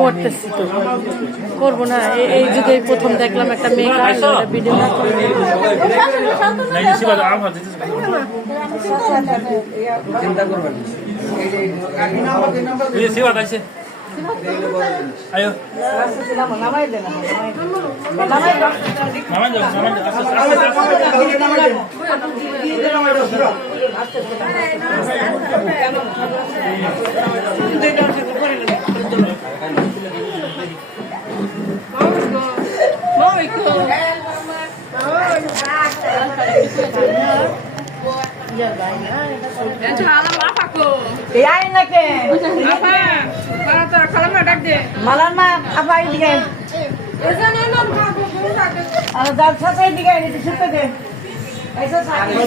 করতেছি তো, করবো না। এই যুগে প্রথম দেখলাম একটা মেয়ে ভিডিও না করে। Ayo. Yain nak ke? Apa? Mana tu kalau nak dak deh. Malam nak apa ini kan? Esa ni nak aku guru dak deh. Ada dak satu ini kan itu siapa deh? Esa satu.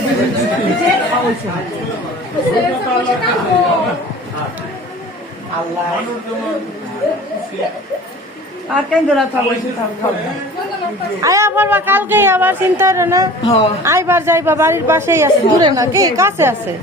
Allah. Akan jurah thalu thalu. আয়া পারবা কালকে আবার চিন্তা রে না। আইবার যাইবা বাড়ির পাশেই আছে, দূরে না, কি কাছে আছে।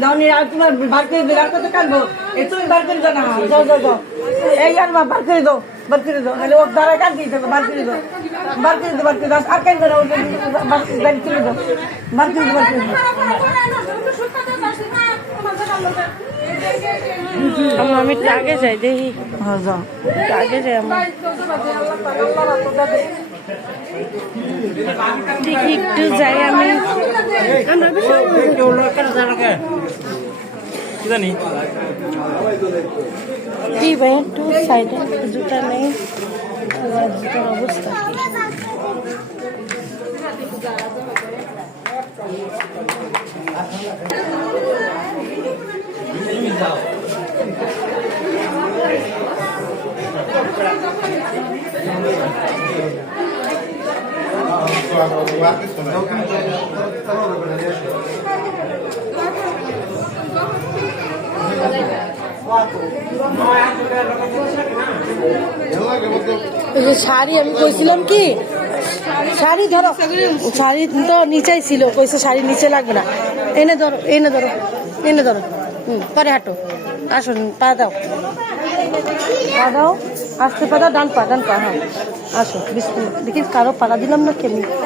Lawan ni तुम्हार बारके बिरार को तो कर दो। ये तो बारके जाना है। जाओ जाओ जाओ। एक यार मां बारके दो। बारके दो। हेलो वो दारा कर दी तो बारके दो। बारके दो बारके दो। आके जरा वो बारके दो। बारके दो बारके दो। हम আমি আগে যাই দেখি। हाँ जाओ। আগে যাই আমরা। দেখি একটু যাই আমি। আমরা জানি কি ভাই একটু সাইডে জুতা নেই, জুতার অবস্থা শাড়ি আমি কইছিলাম কি শাড়ি ধরো, শাড়ি তো নিচেই ছিল, কইছে শাড়ি নিচে লাগবে না, এনে ধরো এনে ধরো এনে ধরো, পরে হাঁটো, আসুন পা দাও পা দাও, আসতে পা দাও, ডান পা হ্যাঁ আসো, বিসমিল্লাহ। দেখি কারো পাড়া দিলাম না কেমনি।